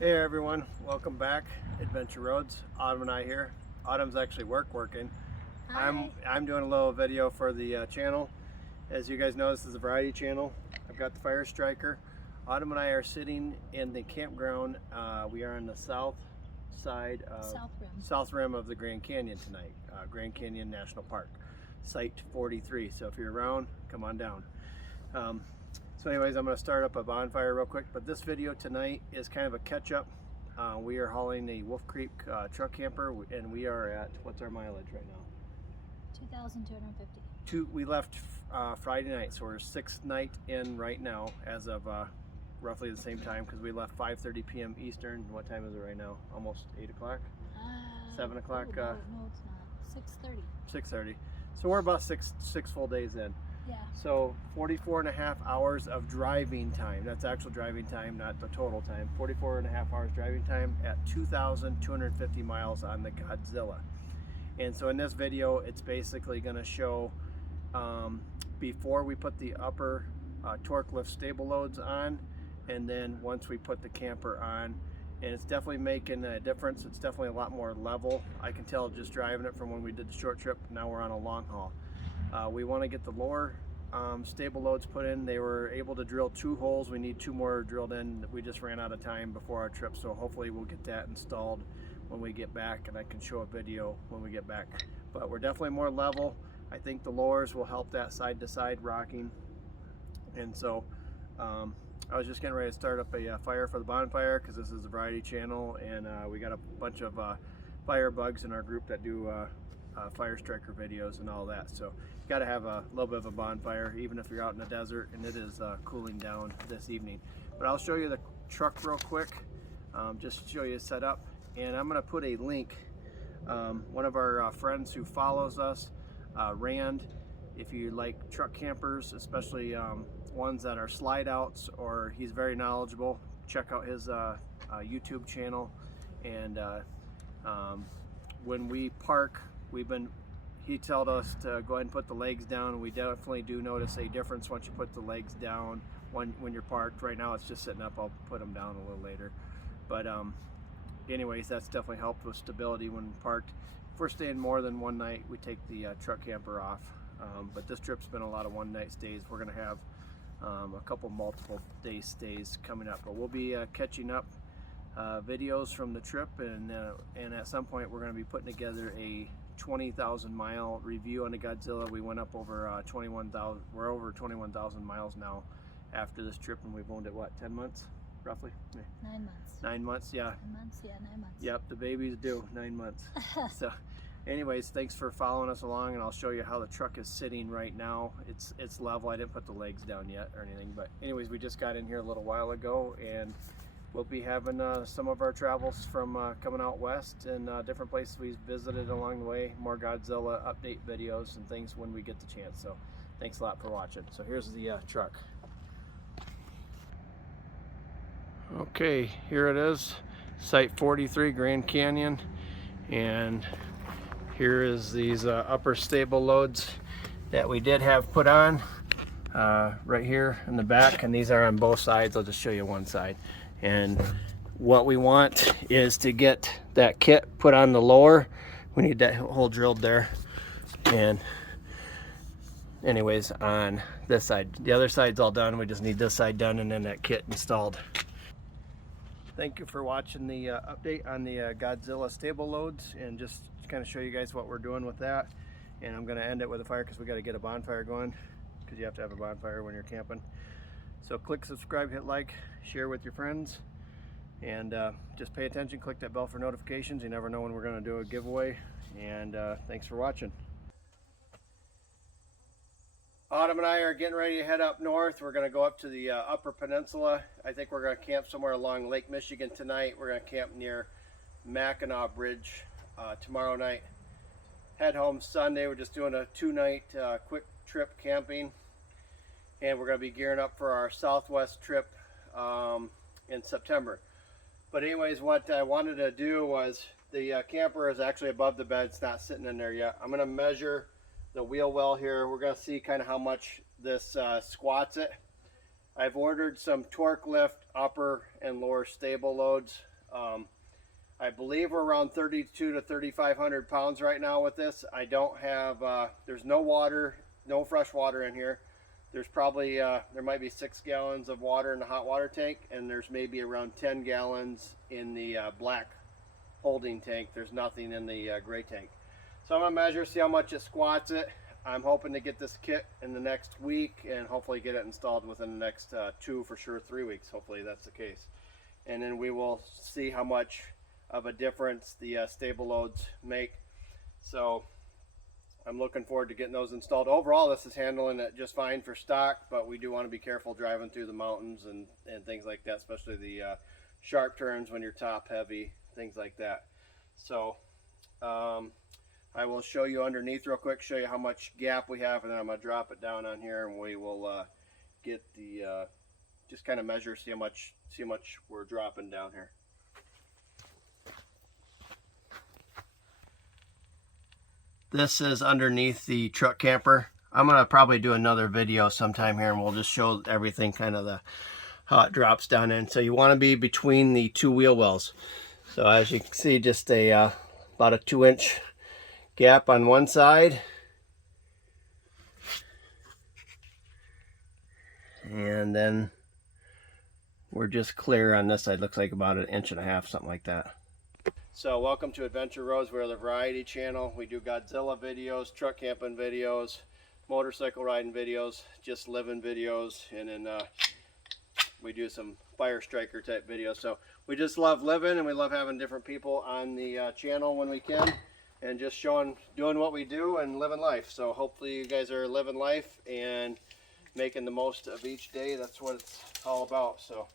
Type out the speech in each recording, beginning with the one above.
Hey everyone, welcome back. Adventure Rhoades. Autumn and I here. Autumn's actually working. Hi. I'm doing a little video for the channel. As you guys know, this is a variety channel. I've got the Fire Striker. Autumn and I are sitting in the campground. We are on the south side of south rim of the Grand Canyon tonight. Grand Canyon National Park, Site 43. So if you're around, come on down. So anyways, I'm going to start up a bonfire real quick, but this video tonight is kind of a catch-up. We are hauling a Wolf Creek truck camper, and we are at, what's our mileage right now? 2,250. We left Friday night, so we're sixth night in right now as of roughly the same time, because we left 5:30 p.m. Eastern. What time is it right now? Almost 8 o'clock? 7 o'clock? No, it's not. 6:30. 6:30. So we're about six full days in. Yeah. So 44 and a half hours of driving time. That's actual driving time, not the total time. 44 and a half hours driving time at 2,250 miles on the Godzilla. And so in this video, it's basically going to show before we put the upper Torklift Stableloads on, and then once we put the camper on. And it's definitely making a difference. It's definitely a lot more level. I can tell just driving it from when we did the short trip. Now we're on a long haul. We want to get the lower Stableloads put in. They were able to drill 2 holes. We need 2 more drilled in. We just ran out of time before our trip, so hopefully we'll get that installed when we get back, and I can show a video when we get back. But we're definitely more level. I think the lowers will help that side-to-side rocking. And so I was just getting ready to start up a fire for the bonfire, because this is a variety channel, and we got a bunch of fire bugs in our group that do Fire Striker videos and all that. So you got to have a little bit of a bonfire, even if you're out in the desert, and it is cooling down this evening. But I'll show you the truck real quick, just to show you the setup. And I'm going to put a link. One of our friends who follows us, Rand, if you like truck campers, especially ones that are slide outs, or he's very knowledgeable, check out his YouTube channel. And when we park, he told us to go ahead and put the legs down, and we definitely do notice a difference once you put the legs down when you're parked. Right now it's just sitting up. I'll put them down a little later. But anyways, that's definitely helped with stability when parked. If we're staying more than one night, we take the truck camper off. But this trip's been a lot of one-night stays. We're going to have a couple multiple day stays coming up, but we'll be catching up videos from the trip, and at some point we're going to be putting together a 20,000 mile review on the Godzilla. We went up over 21,000. We're over 21,000 miles now after this trip, and we've owned it, what, 10 months roughly? 9 months. 9 months, yeah. 9 months, yeah, 9 months. Yep, the baby's due 9 months. So anyways, thanks for following us along, and I'll show you how the truck is sitting right now. It's level. I didn't put the legs down yet or anything, but anyways, we just got in here a little while ago, and we'll be having some of our travels from coming out west, and different places we've visited along the way. More Godzilla update videos and things when we get the chance. So thanks a lot for watching. So here's the truck. Okay, here it is, Site 43, Grand Canyon, and here is these upper Stableloads that we did have put on right here in the back, and these are on both sides. I'll just show you one side. And what we want is to get that kit put on the lower. We need that hole drilled there. And anyways, on this side, the other side's all done. We just need this side done, and then that kit installed. Thank you for watching the update on the Godzilla Stableloads, and just kind of show you guys what we're doing with that. And I'm going to end it with a fire, because we got to get a bonfire going, because you have to have a bonfire when you're camping. So click subscribe, hit like, share with your friends, and just pay attention. Click that bell for notifications. You never know when we're going to do a giveaway. And thanks for watching. Autumn and I are getting ready to head up north. We're going to go up to the Upper Peninsula. I think we're going to camp somewhere along Lake Michigan tonight. We're going to camp near Mackinac Bridge tomorrow night. Head home Sunday. We're just doing a 2-night quick trip camping. And we're going to be gearing up for our Southwest trip in September. But anyways, what I wanted to do was, the camper is actually above the bed. It's not sitting in there yet. I'm going to measure the wheel well here. We're going to see kind of how much this squats it. I've ordered some Torklift upper and lower Stableloads I believe we're around 32 to 3,500 pounds right now with this. I don't have, there's no water, no fresh water in here. There's probably, there might be 6 gallons of water in the hot water tank, and there's maybe around 10 gallons in the black holding tank. There's nothing in the gray tank. So I'm gonna measure, see how much it squats it. I'm hoping to get this kit in the next week and hopefully get it installed within the next 2, for sure 3 weeks. Hopefully that's the case. And then we will see how much of a difference the Stableloads make. So I'm looking forward to getting those installed. Overall, this is handling it just fine for stock, but we do want to be careful driving through the mountains and things like that, especially the sharp turns when you're top heavy, things like that. So I will show you underneath real quick, show you how much gap we have, and then I'm going to drop it down on here, and we will get the just kind of measure, see how much we're dropping down here. This is underneath the truck camper. I'm going to probably do another video sometime here, and we'll just show everything, kind of how it drops down in. So you want to be between the 2 wheel wells. So as you can see, just a about a 2-inch gap on one side, and then we're just clear on this side. Looks like about 1.5 inches, something like that. So welcome to Adventure Rhoades. We're the variety channel. We do Godzilla videos, truck camping videos, motorcycle riding videos, just living videos, and then we do some fire striker type videos. So we just love living, and we love having different people on the channel when we can, and just doing what we do and living life. So hopefully you guys are living life and making the most of each day. That's what it's all about. So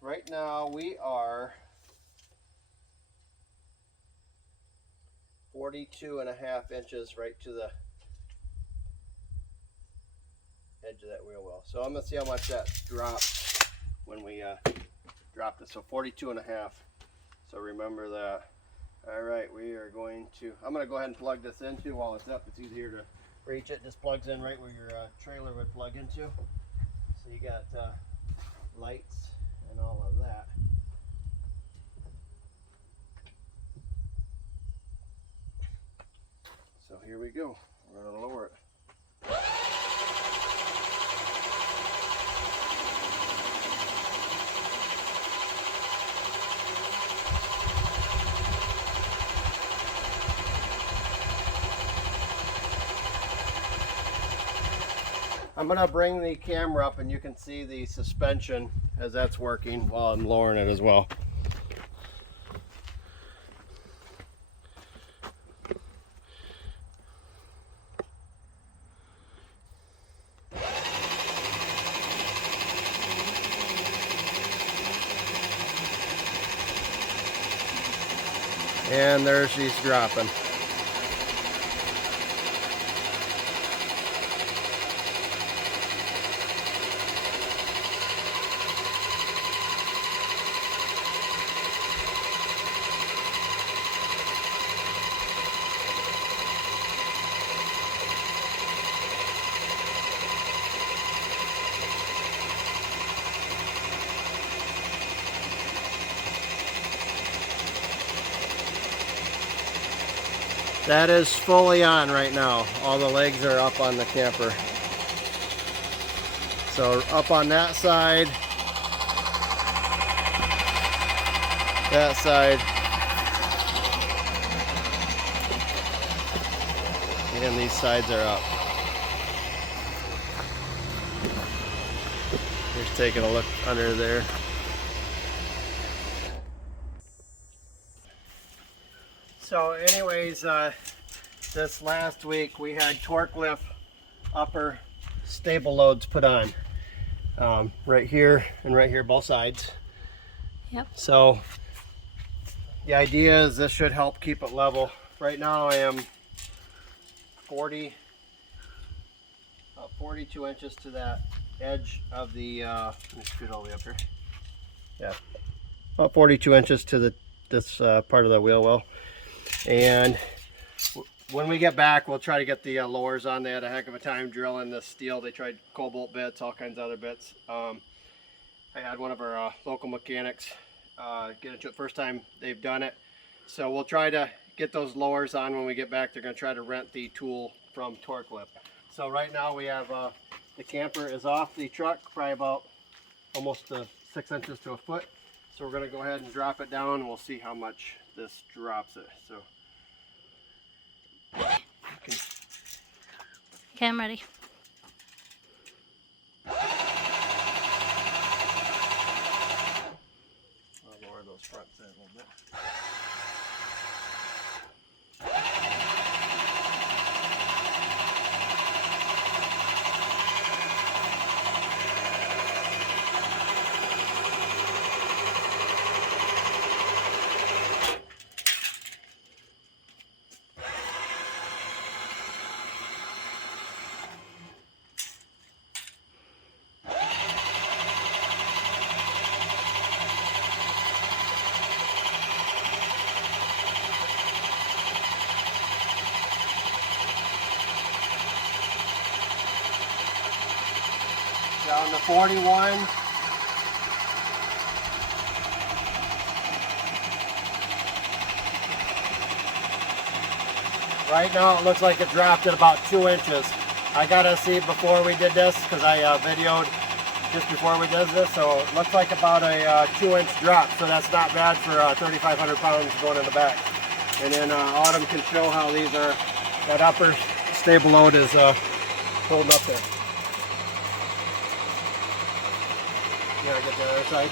right now we are 42.5 inches right to the edge of that wheel well. So I'm going to see how much that drops when we dropped it. So 42.5. So remember that. All right, we are going to, I'm going to go ahead and plug this into while it's up. It's easier to reach it. Just plugs in right where your trailer would plug into. So you got lights and all of that. So here we go. We're going to lower it. I'm going to bring the camera up, and you can see the suspension as that's working while I'm lowering it as well. And there she's dropping. That is fully on right now. All the legs are up on the camper. So up on that side, that side, and these sides are up. Just taking a look under there. So anyways, this last week we had Torklift upper Stableloads put on. Right here and right here, both sides. Yep. So the idea is this should help keep it level. Right now I am 42 inches to that edge of the, let me scoot all the way up here. Yeah, about 42 inches to this part of the wheel well. And when we get back, we'll try to get the lowers on. They had a heck of a time drilling the steel. They tried cobalt bits, all kinds of other bits. I had one of our local mechanics get into it first time they've done it. So we'll try to get those lowers on when we get back. They're going to try to rent the tool from Torklift. So right now we have the camper is off the truck, probably about almost 6 inches to a foot. So we're going to go ahead and drop it down and we'll see how much this drops it. So Okay, I'm ready. I'll lower those fronts in a little bit. Down to 41. Right now it looks like it dropped at about 2 inches. I gotta see before we did this because I videoed just before we did this, so it looks like about a 2-inch drop, so that's not bad for 3,500 pounds going in the back. And then Autumn can show how these are, that upper stable load is holding up there. You gotta get the other side.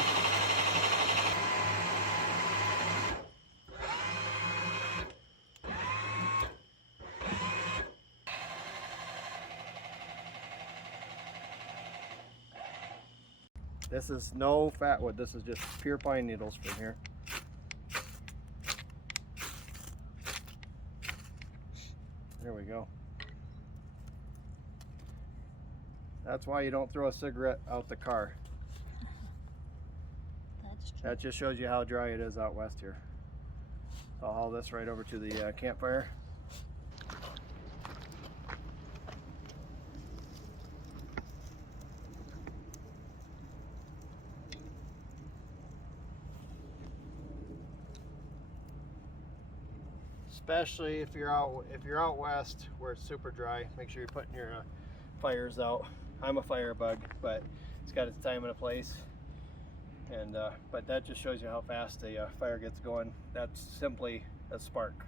This is no fat wood, this is just pure pine needles from here. There we go. That's why you don't throw a cigarette out the car. That's true. That just shows you how dry it is out west here. I'll haul this right over to the campfire. Especially if you're out west where it's super dry, make sure you're putting your fires out. I'm a fire bug, but it's got its time and a place. And but that just shows you how fast a fire gets going. That's simply a spark.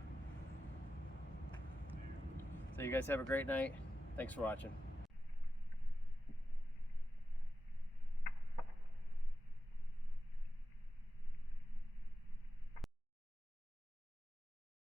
So you guys have a great night. Thanks for watching.